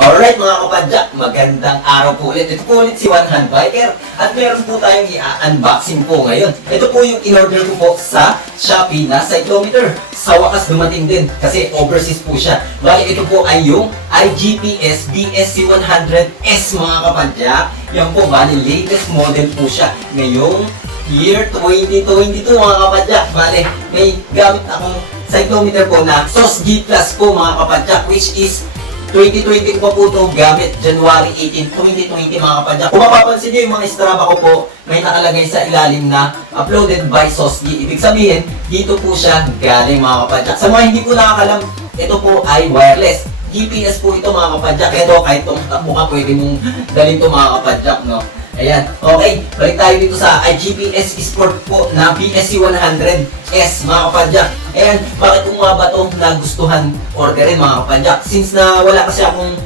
Alright mga kapadyak, magandang araw po ulit. Ito po ulit si One Hand Biker at meron po tayong i-unboxing po ngayon. Ito po yung in-order ko po sa Shopee na cyclometer. Sa wakas dumating din kasi overseas po siya. Bali ito po ay yung iGPS BSC100S mga kapadyak. Yan po, bali latest model po siya ngayong year 2022 mga kapadyak. Bali may gamit akong cyclometer po na SOS G Plus po mga kapadyak, which is 2020 ko po ito gamit January 18, 2020 mga kapadyak. Kung mapapansin nyo yung mga Strava ko po, may nakalagay sa ilalim na uploaded by SOSG. Ibig sabihin, dito po siya galing mga kapadyak. Sa mga hindi po nakakalam, ito po ay wireless. GPS po ito mga kapadyak. Ito kahit itong takbo ka, pwede mong dalhin ito mga kapadyak, no? Ayan, okay. Balik tayo dito sa iGPS Sport po na BSC100S mga kapadyak. Ayan, bakit ko nga ba ito nagustuhan orderin mga kapadyak? Since na wala kasi akong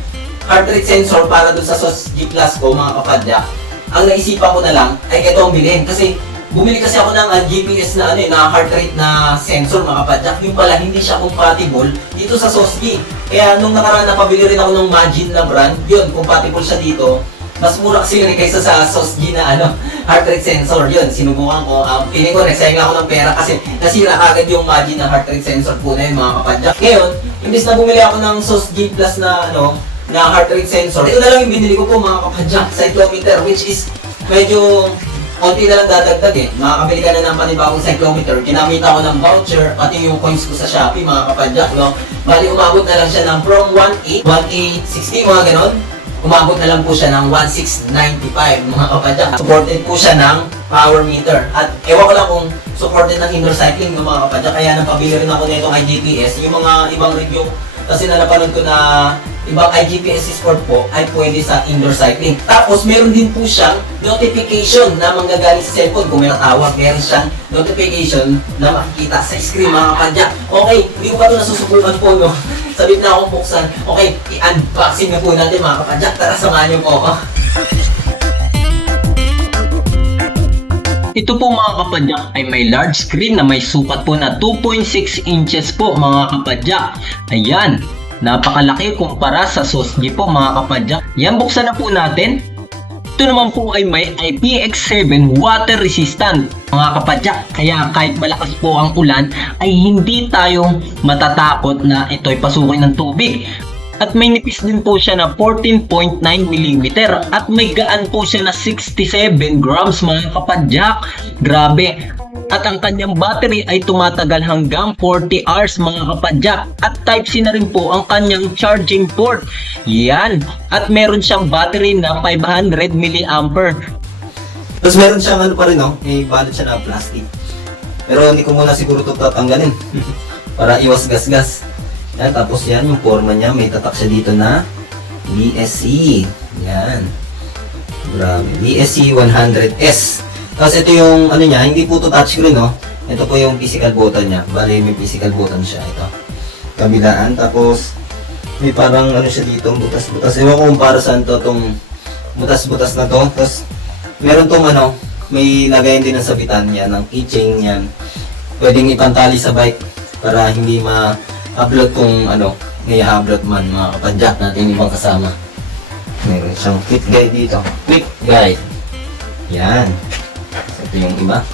heart rate sensor para dun sa SOS G Plus ko mga kapadyak, ang naisipan ko na lang ay ito ang bilhin. Kasi bumili kasi ako ng GPS na na heart rate na sensor mga kapadyak. Yung pala hindi siya compatible dito sa SOS G. Kaya nung nakaraan napabili rin ako ng Magin na brand, yun, compatible siya dito. Mas mura kasi yun kaysa sa SOS G na heart rate sensor. Yun, sinubukan ko. Piling ko, nagsayang ako ng pera kasi nasira agad yung Magin na heart rate sensor po na yun mga kapadyak. Ngayon, imbis na bumili ako ng SOS G Plus na na heart rate sensor, ito na lang yung binili ko po mga kapadyak, cyclometer, which is medyo konti na lang dadagdag eh. Makakabili ka na ng panibagong cyclometer. Ginamit ako ng voucher, pati yung coins ko sa Shopee mga kapadyak, no? Bali, umabot na lang siya ng from 1.8, 1.860 mga ganon. Umabot na lang po siya ng 1,695 mga kapadyak. Supported po siya ng power meter. At ewan ko lang kung supported ng indoor cycling ng mga kapadyak. Kaya napabili rin ako nito iGPS. Yung mga ibang review kasi na napanood ko na ibang iGPS Sport po ay pwede sa indoor cycling. Tapos meron din po siyang notification na manggagaling sa cellphone. Kung may natawag, meron siyang notification na makikita sa screen mga kapadyak. Okay, hindi ko pa ito nasusubukan po, no? Sabit na akong buksan. Okay, i-unboxing na po natin mga kapadyak. Tara, samahan niyo po ako. Ito po mga kapadyak ay may large screen na may sukat po na 2.6 inches po mga kapadyak. Ayan, napakalaki kumpara sa SOS G po mga kapadyak. Yan, buksan na po natin. Ito naman po ay may IPX7 water resistant mga kapadyak. Kaya kahit malakas po ang ulan ay hindi tayo matatakot na ito'y pasukin ng tubig. At may nipis din po siya na 14.9 mm at may gaan po siya na 67 grams mga kapadyak. Grabe! At ang kanyang battery ay tumatagal hanggang 40 hours mga kapadyak. At Type-C na rin po ang kanyang charging port. Yan! At meron siyang battery na 500 mAh. Tapos meron siyang pa rin, may balot siya na plastic. Pero hindi ko muna siguro ito tatanggalin para iwas gas-gas. Yan, tapos yan yung forma niya, may tatak siya dito na BSC. Yan. Grabe. BSC 100S. Tapos ito yung niya, hindi po ito touchscreen, no? Ito po yung physical button niya. Bali, may physical button siya ito. Kabilaan. Tapos may parang siya dito, butas-butas. Ewan ko kung para saan to, itong butas-butas na to. Tapos meron tong may lagayan din ng sabitan yan, ng keychain yan. Pwedeng ipantali sa bike para hindi ma-upload kung may upload man mga kapadyak natin ibang kasama. Meron siyang clip guide dito. Clip guide. Yan. Ito yung iba.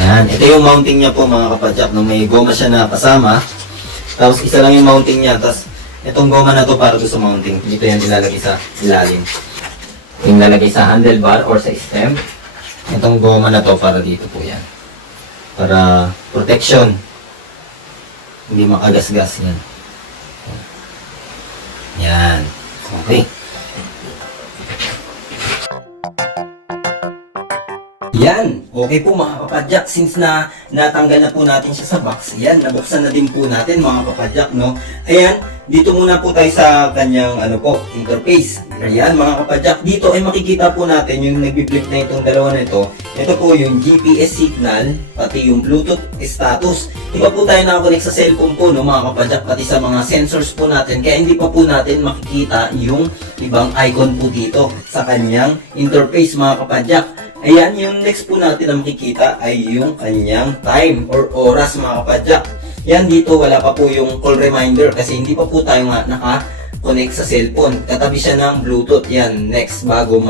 Yan. Ito yung mounting niya po mga kapadyak. May goma siya na kasama. Tapos isa lang yung mounting niya. Tapos itong goma na to para sa mounting. Dito yan nilalagay sa ilalim. Yung nilalagay sa handlebar or sa stem. Itong goma na to para dito po yan. Para protection. Hindi makagasgas yan. Yan. Okay. Yan. Okay po mga kapadyak. Since na natanggal na po natin siya sa box, yan, nabuksan na din po natin mga kapadyak, no? Ayan, dito muna po tayo sa kanyang interface. Ayan mga kapadyak, dito ay makikita po natin yung nagbi-flip na itong dalawa na ito. Ito po yung GPS signal, pati yung Bluetooth status. Iba po tayo nakakonect sa cellphone po, no, mga kapadyak, pati sa mga sensors po natin. Kaya hindi pa po natin makikita yung ibang icon po dito sa kanyang interface mga kapadyak. Ayan, yung next po natin na makikita ay yung kanyang time or oras mga kapadyak. Yan dito, wala pa po yung call reminder kasi hindi pa po tayo nga naka-connect sa cellphone. Katabi siya ng Bluetooth. Yan, next, bago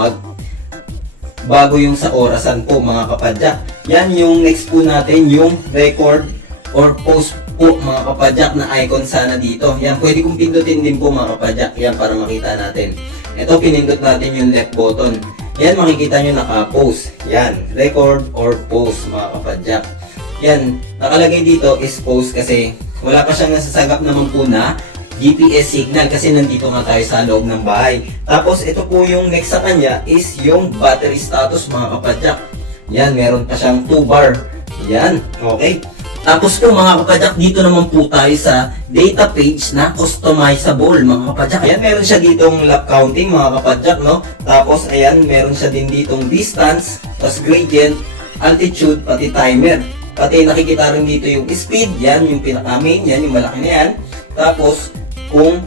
yung sa orasan po mga kapadyak. Yan yung next po natin, yung record or pause po mga kapadyak na icon sana dito. Yan, pwede kong pindutin din po mga kapadyak. Yan, para makita natin. Ito, pinindot natin yung left button. Yan, makikita nyo naka-pause. Yan, record or pause mga kapadyak. Yan, nakalagay dito is pause kasi wala pa siyang nasasagap naman po na GPS signal kasi nandito nga tayo sa loob ng bahay. Tapos ito po yung next sa kanya is yung battery status mga kapadyak. Yan, meron pa siyang 2 bar. Yan, okay. Tapos po mga kapadyak, dito naman po tayo sa data page na customizable mga kapadyak. Ayan, meron siya ditong lap counting mga kapadyak, no? Tapos ayan, meron siya din ditong distance, tapos gradient, altitude, pati timer. Pati nakikita rin dito yung speed, yan yung pinaka-main, yan yung malaki na yan. Tapos kung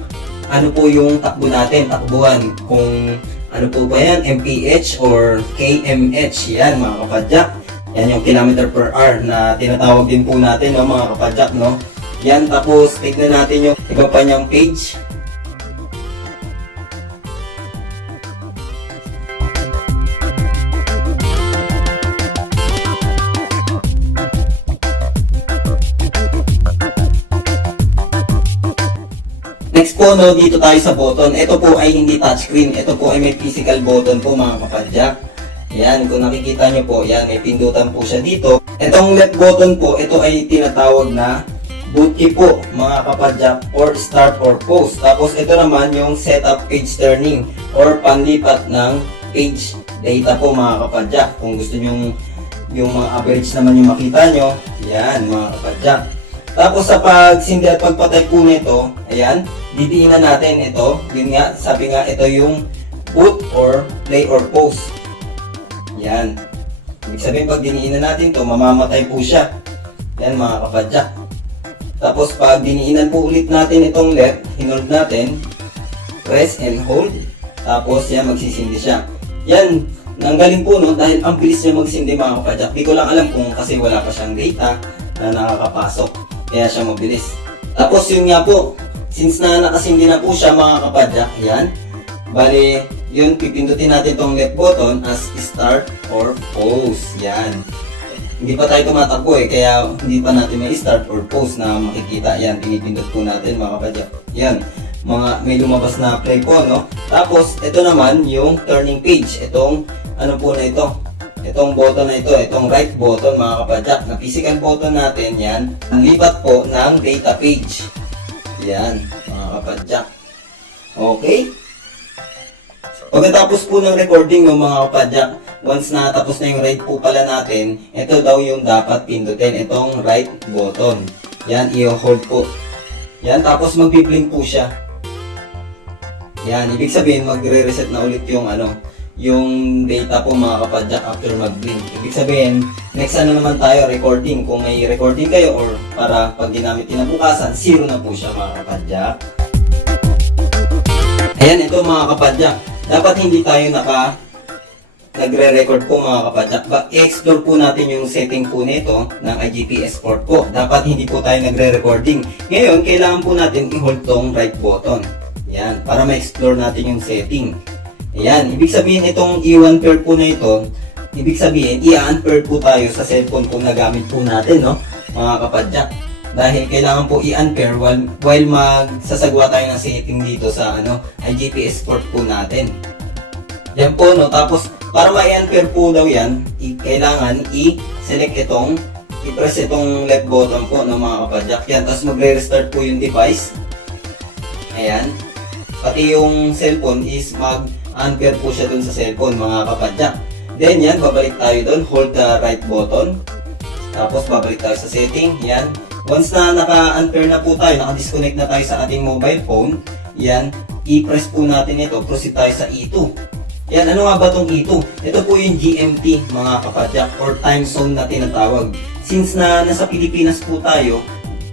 ano po yung takbo natin, takbuhan, kung ano po ba yan, MPH or KMH, yan mga kapadyak. Yan yung kilometer per hour na tinatawag din po natin, no, mga kapadyak, no. Yan, tapos tignan natin yung iba pa niyang page. Next po, no, dito tayo sa button. Ito po ay hindi touchscreen. Ito po ay may physical button po mga kapadyak. Yan, kung nakikita nyo po, yan, may pindutan po siya dito. Itong left button po, ito ay tinatawag na boot key po mga kapadyak or start or pause. Tapos ito naman yung setup page turning or panlipat ng page data po mga kapadyak. Kung gusto nyo yung mga average naman yung makita nyo, yan mga kapadyak. Tapos sa pagsindi at pagpatay po nito, ayan, didiinan natin ito. Yun nga, sabi nga ito yung boot or play or pause. Yan. Ibig sabihin pag diniinan natin to, mamamatay po siya. Yan mga kapadyak. Tapos pag diniinan po ulit natin itong left, hinold natin, press and hold. Tapos yan, magsisindi siya. Yan, nanggaling po no, dahil ang bilis niya magsindi mga kapadyak. Di ko lang alam kung kasi wala pa siyang data na nakakapasok. Kaya siya mabilis. Tapos yun nga po, since na nakasindi na po siya mga kapadyak, yan. Bali, yun, pipindutin natin itong left button as start or pause. Yan. Hindi pa tayo tumatakbo kaya hindi pa natin may start or pause na makikita. Yan, pinipindot po natin mga kapadyak. Yan, may lumabas na play po, no? Tapos, ito naman yung turning page. Itong, ano po na ito? Itong button na ito, itong right button mga kapadyak, na physical button natin, yan, ang lipat po ng data page. Yan, mga kapadyak. Okay? Pagkatapos po ng recording ng mga kapadyak, once na tapos na yung right po pala natin, ito daw yung dapat pindutin, itong right button. Yan, i-hold po. Yan, tapos magpi-blink po siya. Yan, ibig sabihin magre-reset na ulit yung yung data po mga kapadyak after mag-blink. Ibig sabihin, next naman tayo, recording. Kung may recording kayo or para pag ginamit kinabukasan, 0 na po siya mga kapadyak. Ayan, ito mga kapadyak. Dapat hindi tayo nagre-record po mga kapadyak. I-explore po natin yung setting po nito ng iGPS port po. Dapat hindi po tayo nagre-recording. Ngayon, kailangan po natin i-hold tong right button. Yan, para ma-explore natin yung setting. Ayan, ibig sabihin itong E1 pair po na ito, ibig sabihin i-unpair po tayo sa cellphone kung nagamit po natin, no, mga kapadyak. Dahil kailangan po i-unpair while magsasagwa tayo ng setting dito sa iGPS port po natin. Yan po, no, tapos para ma-unpair po daw yan, kailangan i-select i-press itong left button po, no, mga kapadyak. Yan, tapos magre-restart po yung device. Ayan. Pati yung cellphone is mag-unpair po siya dun sa cellphone mga kapadyak. Then yan, babalik tayo dun, hold the right button. Tapos babalik tayo sa setting, yan. Once na naka-unpair na po tayo, naka-disconnect na tayo sa ating mobile phone, yan, i-press po natin ito, proceed tayo sa E2. Yan, ano nga ba itong E2? Ito po yung GMT mga kapadyak or time zone na tinatawag. Since na nasa Pilipinas po tayo,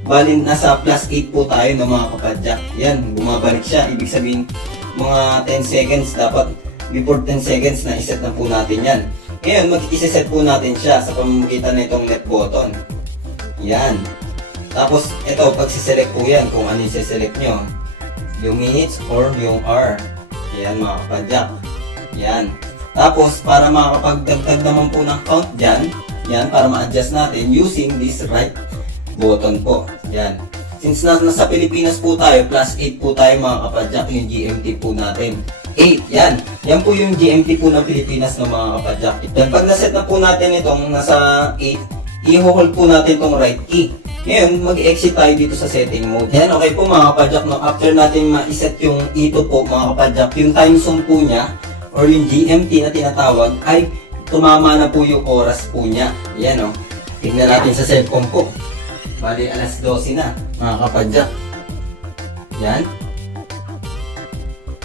bali nasa +8 po tayo ng mga kapadyak. Yan, bumabalik siya. Ibig sabihin, mga 10 seconds dapat, before 10 seconds na iset na po natin yan. Ngayon, mag-iset po natin siya sa pamamagitan na itong left button. Yan. Tapos, ito, pag siselect po yan, kung ano yung siselect nyo. Yung minutes or yung hour. Yan, mga kapadyak. Yan. Tapos, para makakapagdagdag naman po ng count dyan, yan, para ma-adjust natin using this right button po. Yan. Since nasa Pilipinas po tayo, plus 8 po tayo mga kapadyak, yung GMT po natin. 8, yan. Yan po yung GMT po ng Pilipinas ng mga kapadyak. Then, pag naset na po natin itong nasa 8, i-hold po natin itong right key. Ngayon, mag-exit tayo dito sa setting mode. Yan, okay po mga kapadyak, no? After natin ma-set yung ito po mga kapadyak, yung time zone po niya, or yung GMT na tinatawag, ay tumama na po yung oras po niya. Yan, o. Tignan natin sa cellphone po. Bali, alas 12 na, mga kapadyak. Yan.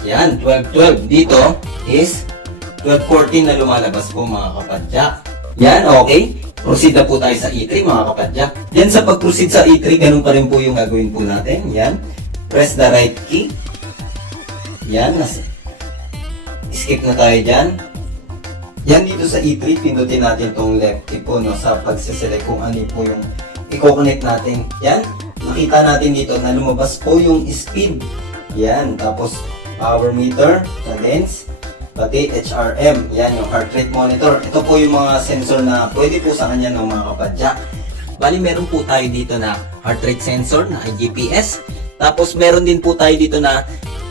Yan, 12:12. Dito is 12:14 na lumalabas po mga kapadyak. Yan, okay. Proceed na po tayo sa E3 mga kapadyak. Yan, sa pag-proceed sa E3, ganun pa rin po yung gagawin po natin. Yan. Press the right key. Yan, skip na tayo dyan. Yan, dito sa E3, pindutin natin itong left key po, no, sa pagsiselect kung ano po yung i-connect natin. Yan, nakita natin dito na lumabas po yung speed. Yan, tapos power meter, cadence, pati HRM. Yan, yung heart rate monitor. Ito po yung mga sensor na pwede po sa kanya ng mga kapadyak. Bali, meron po tayo dito na heart rate sensor na GPS. Tapos, meron din po tayo dito na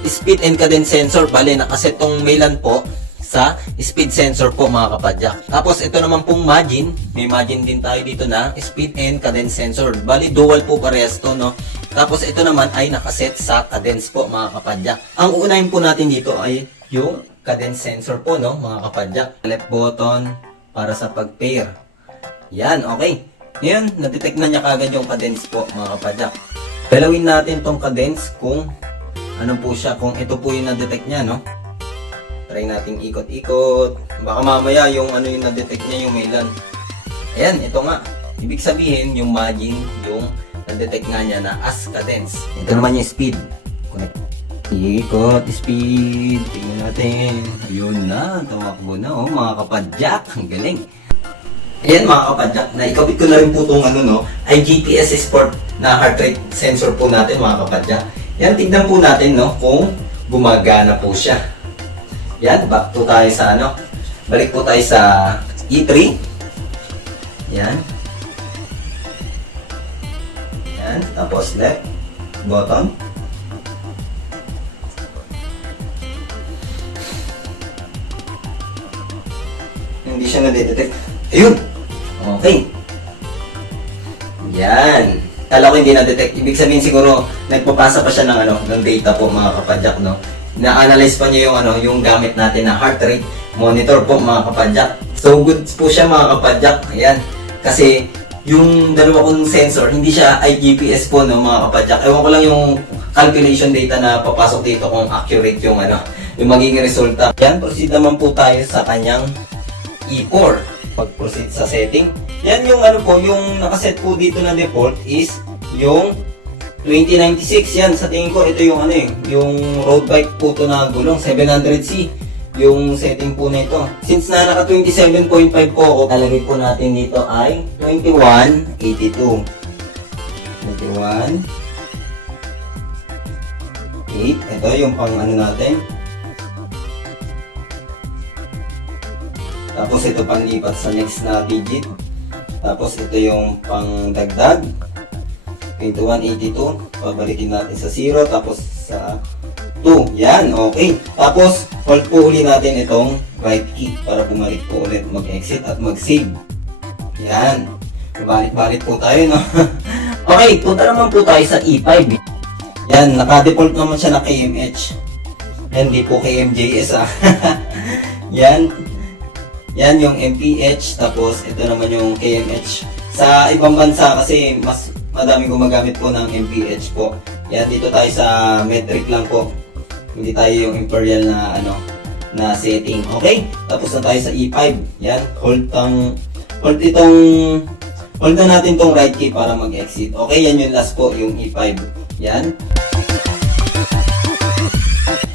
speed and cadence sensor. Bali, nakaset tong Melan po sa speed sensor po mga kapadyak. Tapos ito naman pong margin, may margin din tayo dito na speed and cadence sensor. Bali dual po parehas to, no. Tapos ito naman ay nakaset sa cadence po mga kapadyak. Ang uunahin po natin dito ay yung cadence sensor po, no, mga kapadyak. Left button para sa pag-pair. Yan, okay. Ngayon, na-detect na niya kagad yung cadence po mga kapadyak. Galawin natin tong cadence kung ano po siya, kung ito po yung na-detect niya, no. Try nating ikot-ikot. Baka mamaya yung ano yung na-detect niya, yung Melan. Ayan, ito nga. Ibig sabihin, yung margin, yung na-detect nga niya na as cadence. Ito naman yung speed. Connect. Ikot, speed. Tingnan natin. Ayun na, tamakbo na, oh, mga kapadyak. Ang galing. Ayan mga kapadyak, naikabit ko na rin po itong ano, no, ay GPS Sport na heart rate sensor po natin mga kapadyak. Yan, tignan po natin, no, kung gumagana po siya. Yan, back po tayo sa ano, balik po tayo sa E3. Yan. Yan, tapos left button. Hindi siya na-detect. Ayun! Okay. Yan. Kala ko hindi na-detect. Ibig sabihin siguro, nagpapasa pa siya ng ano, ng data po mga kapadyak, no. Na-analyze pa niya yung ano, yung gamit natin na heart rate monitor po mga kapadyak. So good po siya mga kapadyak. Ayan. Kasi yung dalawa kong sensor, hindi siya ay GPS po, no, mga kapadyak. Ewan ko lang yung calculation data na papasok dito kung accurate yung ano, yung magiging resulta. Yan, proceed naman po tayo sa kanyang E4. Pag-proceed sa setting. Yan yung ano po, yung nakaset po dito na default is yung 2096. Yan, sa tingin ko, ito yung ano yung road bike po to na gulong, 700C. Yung setting po na ito. Since na naka 27.5 po ako, talagay po natin dito ay 2182. 21 8. Ito yung pang ano natin. Tapos ito pang lipat sa next na digit. Tapos ito yung pang dagdag. 2182. Pabalikin natin sa 0. Tapos sa 2. Yan, okay. Tapos hold po uli natin itong right key para bumalik po ulit, mag-exit at mag-save. Yan. Balik-balik po tayo, no? Okay, punta naman po tayo sa E5. Yan, naka-default naman siya na KMH. Hindi po KMJS, ah. Yan. Yan yung MPH, tapos ito naman yung KMH. Sa ibang bansa kasi mas madaming gumagamit po ng MPH po. Yan, dito tayo sa metric lang po. Hindi tayo yung imperial na ano na setting. Okay? Tapos na tayo sa E5. Yan, hold na natin tong right key para mag-exit. Okay, yan yung last po, yung E5. Yan.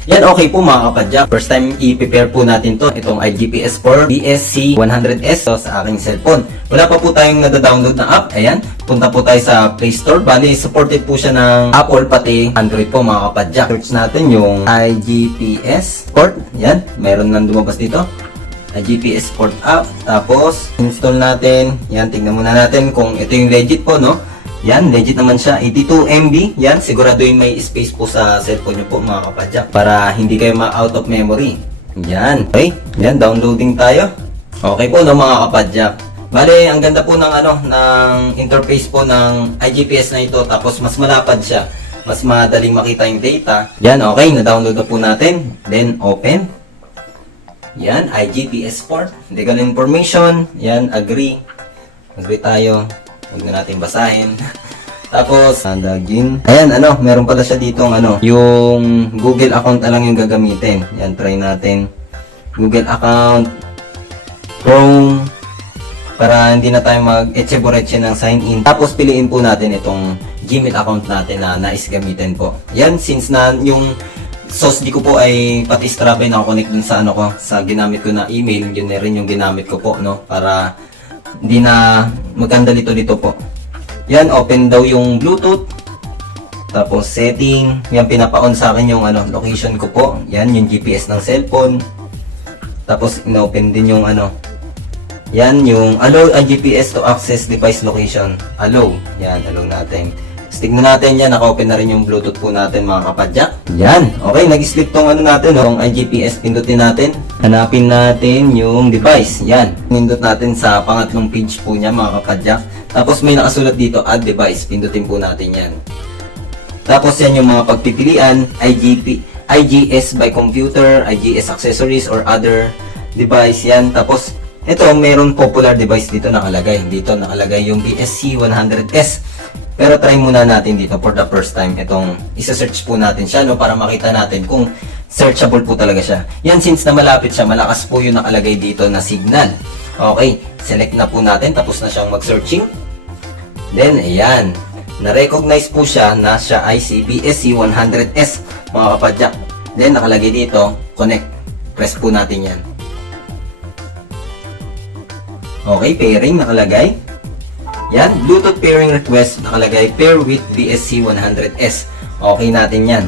Yan, okay po mga kapadyak. First time i-prepare po natin to. Itong iGPS for BSC100S sa aking cellphone. Wala pa po tayong nada-download na app. Ayan, punta po tayo sa Play Store. Bali, supported po siya ng Apple pati Android po mga kapadyak. Search natin yung iGPS port. Yan, meron nang lumabas dito. iGPS port app. Tapos, install natin. Yan, tignan muna natin kung ito yung legit po, no? Yan, legit naman siya. 82 MB. Yan, siguraduhin may space po sa cellphone nyo po mga kapadyak para hindi kayo ma-out of memory. Yan. Okay, yan, downloading tayo. Okay po no mga kapadyak. Bale, ang ganda po ng ng interface po ng iGPS na ito. Tapos mas malapad siya. Mas madaling makita yung data. Yan, okay, na-download na po natin. Then, open. Yan, iGPS port. Legal information. Yan, agree. Agree tayo. Huwag na natin basahin. Tapos, login. Ayan, meron pala siya dito yung Google account na lang yung gagamitin. Yan, try natin. Google account, Chrome, para hindi na tayo mag-etche-boretche ng sign in. Tapos, piliin po natin itong Gmail account natin na nais gamitin po. Yan, since na yung SOSD ko po ay pati Strava na connect dun sa sa ginamit ko na email, yun na rin yung ginamit ko po, no? Para hindi na maganda dito po. Yan, open daw yung Bluetooth. Tapos setting. Yan, pinapa-on sa akin yung location ko po. Yan, yung GPS ng cellphone. Tapos inopen din yung yan, yung allow a GPS to access device location. Allow. Yan, allow natin. Tignan natin yan, naka-open na rin yung Bluetooth po natin mga kapadyak. Yan, okay, nag-slip tong natin, yung iGPS, pindutin natin. Hanapin natin yung device, yan. Pindot natin sa pangatlong page po niya mga kapadyak. Tapos may nakasulat dito, add device, pindutin po natin yan. Tapos yan yung mga pagpipilian, IGS by computer, IGS accessories or other device, yan. Tapos, ito, mayroon popular device dito nakalagay. Dito nakalagay yung BSC100S. Pero try muna natin dito for the first time. Itong isa-search po natin siya para makita natin kung searchable po talaga siya. Yan, since na malapit siya, malakas po yung nakalagay dito na signal. Okay, select na po natin. Tapos na siyang mag-searching. Then, ayan. Na-recognize po siya na siya ay si BSC100S mga kapadyak. Then, nakalagay dito, connect. Press po natin yan. Okay, pairing nakalagay. Yan, Bluetooth pairing request nakalagay pair with BSC100S. Okay natin yan.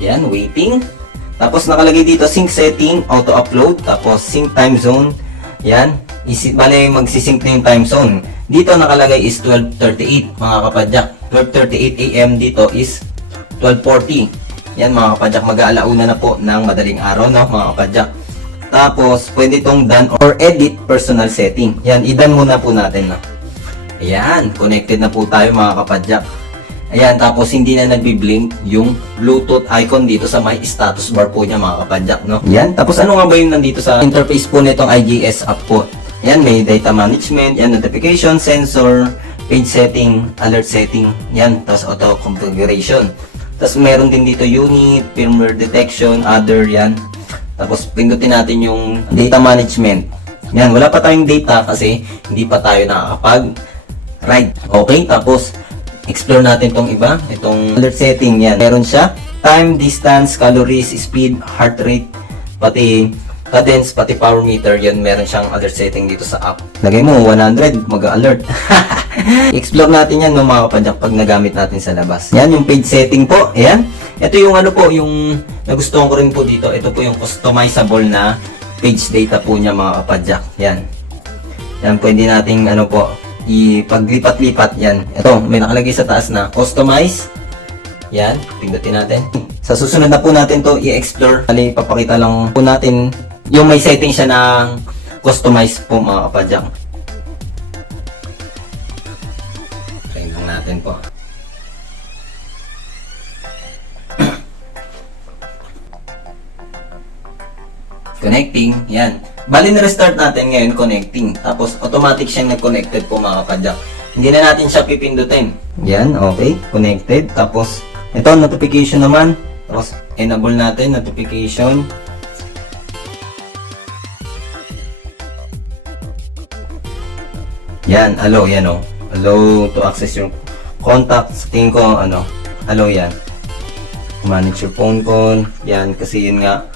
Yan, waiting. Tapos nakalagay dito sync setting, auto upload, tapos sync time zone. Yan, bale magsisync na yung time zone. Dito nakalagay is 12:38 mga kapadyak. 12:38 AM dito is 12:40. Yan mga kapadyak, mag-aalauna na po ng madaling araw na mga kapadyak. Tapos, pwede itong done or edit personal setting. Yan, i-done muna po natin. No? Ayan, connected na po tayo mga kapadyak. Ayan, tapos hindi na nagbi-blink yung Bluetooth icon dito sa my status bar po niya mga kapadyak. No? Ayan, tapos ano nga ba yung nandito sa interface po nitong IGS app po? Ayan, may data management, yan, notification, sensor, page setting, alert setting, yan, tapos auto configuration. Tapos meron din dito unit, firmware detection, other, yan. Tapos pindutin natin yung data management. Yan, wala pa tayong data kasi hindi pa tayo nakakapag-ride. Okay, tapos explore natin tong iba. Itong alert setting yan. Meron siya time, distance, calories, speed, heart rate, pati cadence, pati power meter. Yan, meron siyang alert setting dito sa app. Lagay mo 100, mag-alert. Explore natin yan mga kapadyak pag nagamit natin sa labas. Yan, yung page setting po. Ayan. Ito yung yung nagustuhan ko rin po dito. Ito po yung customizable na page data po niya mga kapadyak. Yan. Yan, pwede nating ipaglipat-lipat. Yan. Ito, may nakalagay sa taas na customize. Yan, pindutin natin. Sa susunod na po natin to i-explore. Papakita lang po natin yung may setting siya ng customize po mga kapadyak. Try lang natin po. Connecting, yan. Bali na-restart natin ngayon connecting. Tapos automatic siyang nag-connected po mga kapadyak. Hindi na natin siya pipindutin. Yan, okay. Connected. Tapos ito, notification naman. Tapos enable natin, notification. Yan, allow, yan o. Allow to access your contacts. Tingin ko, allow yan. Manage your phone call. Yan, kasi yun nga,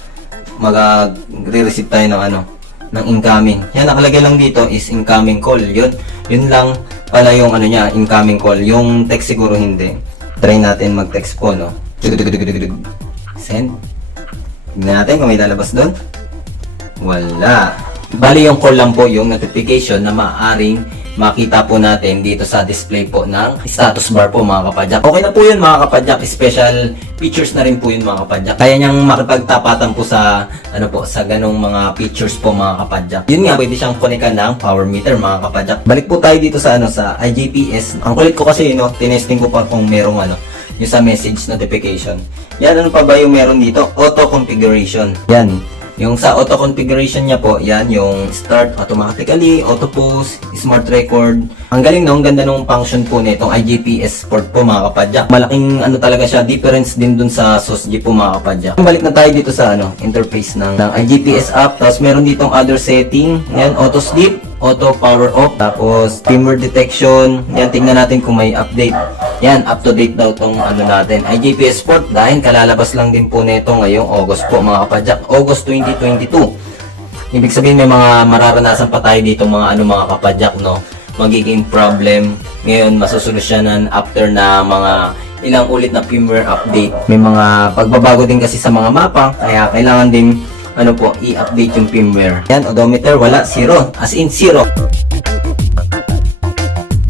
mag-re-receive tayo ng ng incoming. Yan, nakalagay lang dito is incoming call. Yun lang pala yung niya, incoming call. Yung text siguro hindi. Try natin mag-text po, no? Send. Tignan natin kung may lalabas doon. Wala. Bali yung call lang po yung notification na maaaring makita po natin dito sa display po ng status bar po mga kapadyak. Okay na po yun mga kapadyak. Special features na rin po yun mga kapadyak. Kaya niyang makipagtapatan po sa sa ganong mga features po mga kapadyak. Yun nga, pwede siyang connectan ng power meter mga kapadyak. Balik po tayo dito sa sa IJPS. Ang kulit ko kasi tinesting ko pa kung merong yung sa message notification. Yan, ano pa ba yung meron dito? Auto configuration. Yan. Yung sa auto configuration niya po, yan yung start automatically, auto pause, smart record. Ang galing ang ganda ng function po nitong IJPS port po mga kapadyak. Malaking talaga siya, difference din dun sa SOSG po mga kapadyak. Balik na tayo dito sa interface ng IJPS app. Tapos meron ditong other setting, yan auto sleep, auto power off, tapos firmware detection. Yan, tingnan natin kung may update. Yan, up to date daw tong natin. IJPS port dahil kalalabas lang din po nito ngayong August po mga kapadyak. August 2022. Ibig sabihin may mga mararanasan pa tayo dito mga mga kapadyak, no? Magiging problem. Ngayon masusolusyonan after na mga ilang ulit na firmware update. May mga pagbabago din kasi sa mga mapa, kaya kailangan din i-update yung firmware. Yan, odometer wala, zero. As in zero.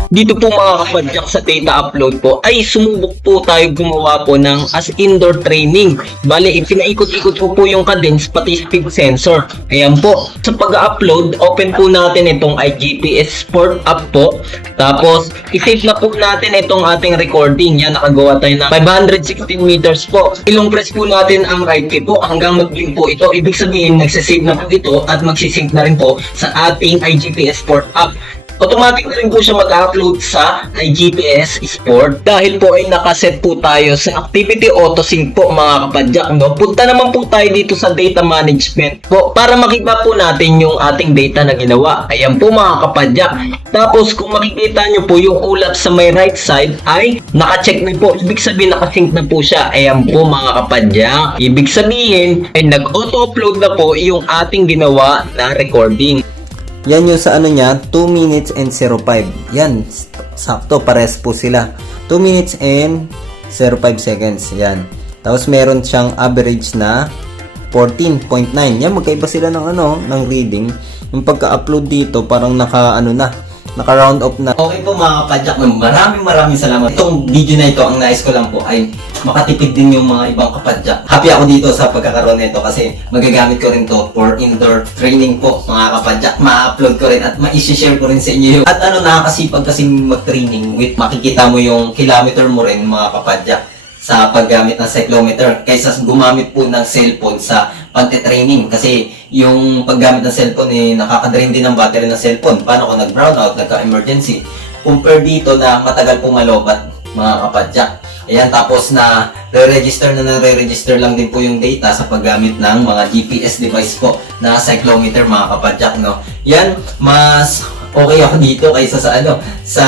Dito po mga kapadyak sa data upload po ay sumubok po tayo gumawa po ng as indoor training. Bale, pinaikot-ikot po yung cadence pati speed sensor. Ayan po. Sa pag-upload, open po natin itong IJPS Sport app po. Tapos, i-save na po natin itong ating recording. Yan, nakagawa tayo na 516 meters po. Ilong press po natin ang right key po hanggang mag-blink po ito. Ibig sabihin, nagsisave na po ito at magsisync na rin po sa ating IJPS Sport app. Automatic na rin po siya mag-upload sa IJPS Sport dahil po ay nakaset po tayo sa Activity Auto Sync po mga kapadyak, no? Punta naman po tayo dito sa data management po para makita po natin yung ating data na ginawa. Ayan po mga kapadyak. Tapos kung makikita nyo po yung ulap sa may right side ay naka-check na po. Ibig sabihin naka-sync na po siya. Ayan po mga kapadyak. Ibig sabihin ay nag-auto-upload na po yung ating ginawa na recording. Yan yung sa niya, 2 minutes and 05. Yan, sakto, pares po sila. 2 minutes and 05 seconds. Yan. Tapos meron siyang average na 14.9. Yan, magkaiba sila ng ng reading. Yung pagka-upload dito, parang naka-round off na. Okay po mga kapadyak, maraming salamat. Itong video na ito, ang nais ko lang po ay makatipid din yung mga ibang kapadyak. Happy ako dito sa pagkakaroon nito kasi magagamit ko rin to for indoor training po mga kapadyak. Ma-upload ko rin at ma-share ko rin sa inyo. At nakakasipag kasing mag-training with makikita mo yung kilometer mo rin mga kapadyak sa paggamit ng cyclometer kaysa gumamit po ng cellphone sa pagte-training kasi yung paggamit ng cellphone nakaka-drain din ng battery ng cellphone. Paano kung nag-brownout, nagka-emergency? Compare dito na matagal pong malobat mga kapadyak. Ayan, tapos na re-register lang din po yung data sa paggamit ng mga GPS device po na cyclometer mga kapadyak, no? Yan, mas okay ako dito kaysa sa sa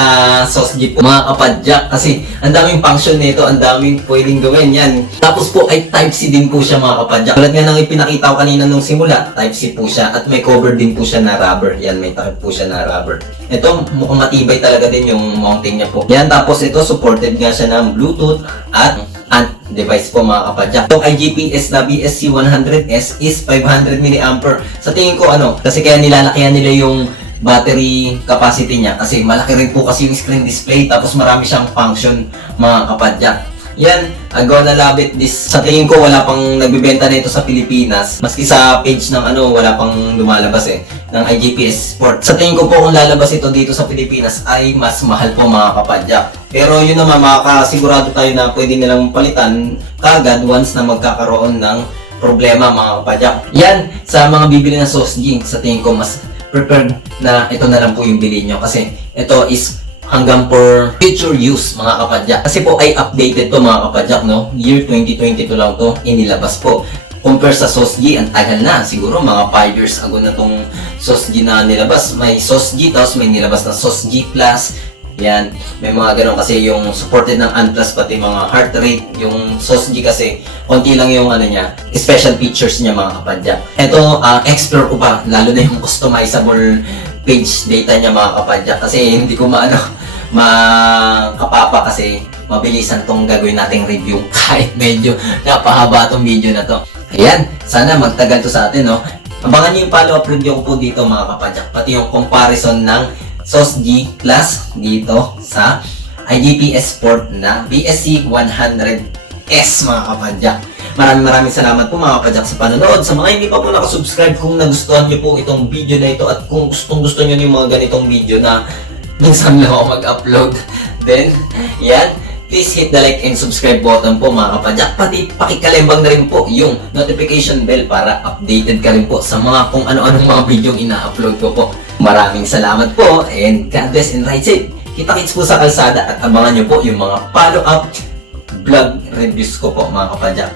SOSG po mga kapadyak kasi ang daming function nito, ang daming pwedeng gawin yan. Tapos po ay Type-C din po siya mga kapadyak. Tulad nga ng ipinakita ko kanina nung simula, Type-C po siya at may cover din po siya na rubber. Yan, may takip po siya na rubber. Ito mukhang matibay talaga din yung mounting niya po. Yan, tapos ito supported nga siya ng Bluetooth at device po mga kapadyak. Itong IJPS na BSC100S is 500 mAh. Sa tingin ko kasi kaya nilalakihan nila yung battery capacity niya kasi malaki rin po kasi yung screen display tapos marami siyang function mga kapadyak. Yan, I'm gonna love it this. Sa tingin ko wala pang nagbebenta nito sa Pilipinas. Maski sa page ng wala pang lumalabas ng IJPS Sport. Sa tingin ko po kung lalabas ito dito sa Pilipinas ay mas mahal po mga kapadyak. Pero yun naman makakasigurado tayo na pwede nilang palitan kagad once na magkakaroon ng problema mga kapadyak. Yan, sa mga bibili ng SOSG, sa tingin ko mas prepared na ito na lang po yung bilhin nyo kasi ito is hanggang for future use mga kapadyak. Kasi po ay updated to mga kapadyak, no? Year 2022 lang to inilabas po. Compare sa SOSG, ang tagal na. Siguro mga 5 years ago na tong SOSG na nilabas. May SOSG, tapos may nilabas na SOSG Plus. Yan, may mga ganun kasi yung supported ng Anplus, pati mga heart rate, yung SOS G kasi konti lang yung ano niya, special features niya mga kapadyak. Ito, explore ko pa, lalo na yung customizable page data niya mga kapadyak kasi hindi ko makapapa kasi mabilisan tong gagawin nating review kahit medyo napahaba tong video na to. Ayan, sana magtagal to sa atin, no? Abangan niyo yung follow-up review ko po dito mga kapadyak, pati yung comparison ng SOS G Plus dito sa IDPS port na BSC100S mga kapadyak. Maraming salamat po mga kapadyak sa panonood. Sa mga hindi pa po nakasubscribe, kung nagustuhan niyo po itong video na ito at kung gusto niyo yung mga ganitong video na minsan lang ako mag-upload, then yan, please hit the like and subscribe button po mga kapadyak. Pati pakikalembang na rin po yung notification bell para updated ka rin po sa mga kung ano-anong mga video ina-upload ko po. Maraming salamat po and God bless and ride safe. Kita-kits po sa kalsada at abangan nyo po yung mga follow-up vlog reviews ko po mga kapadyak.